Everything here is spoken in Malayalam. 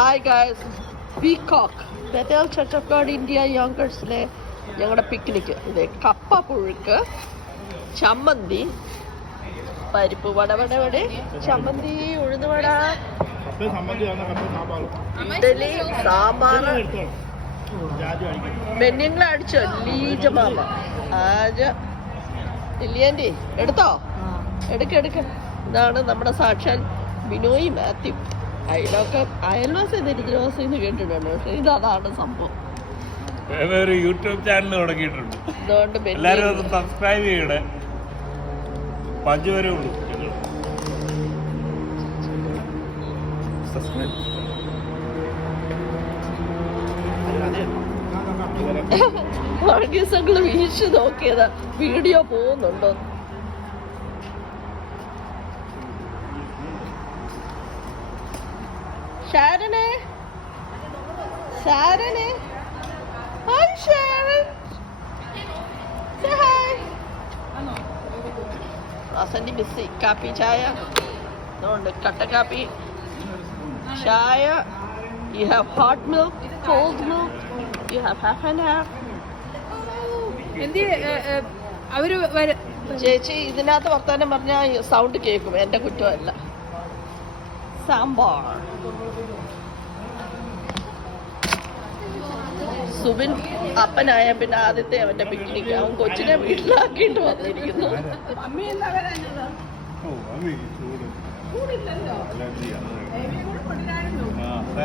Hi guys, Peacock Bethel church of God India യോങ്കേഴ്സിലെ ഞങ്ങളുടെ പിക്നിക്ക്. ഇത് കപ്പ പുഴുക്ക്, ചമ്മന്തി, പരിപ്പ് വട ചമ്മന്തി, ഉഴുന്നുവട, ഇഡലി, സാമ്പാർ. ബെന്നിങ്ങളെ അടിച്ചോ ലീജമാമ ആജ ഇല്ലിയാൻറ്റി എടുത്തോ? എടുക്ക. ഇതാണ് നമ്മുടെ സാക്ഷാൽ ബിനോയ് മാത്യു. അയൽവാസം ദരിദ്രവാസം കേട്ടിട്ടുണ്ട്, പക്ഷെ ഇതാണ് സംഭവം. ഒരു യൂട്യൂബ് ചാനൽ തുടങ്ങിയിട്ടുണ്ട്, അതുകൊണ്ട് എല്ലാവരും ഒന്ന് സബ്സ്ക്രൈബ് ചെയ്യണേ. 5 വരെ ഉള്ളൂ. വർഗീസങ്ങള് വീഴ്ച നോക്കിയതാ വീഡിയോ പോകുന്നുണ്ടോ. ഷാരനെ ഹായ് ഷാരൻ, say hi. റസന്റെ ബിസി. കാപ്പി ചായ അതുകൊണ്ട് കട്ട കാപ്പി ചായ. You have hot milk, cold milk, you have half and half. ചേച്ചി ഇതിനകത്ത് വർത്താനം പറഞ്ഞാൽ സൗണ്ട് കേൾക്കും, എൻ്റെ കുറ്റമല്ല. സാമ്പാർ. സുബിൻ അപ്പനായ പിന്നെ ആദ്യത്തെ അവന്റെ പിക്നിക്. അവൻ കൊച്ചിനെ വീട്ടിലാക്കിയിട്ട് വന്നിരിക്കുന്നു.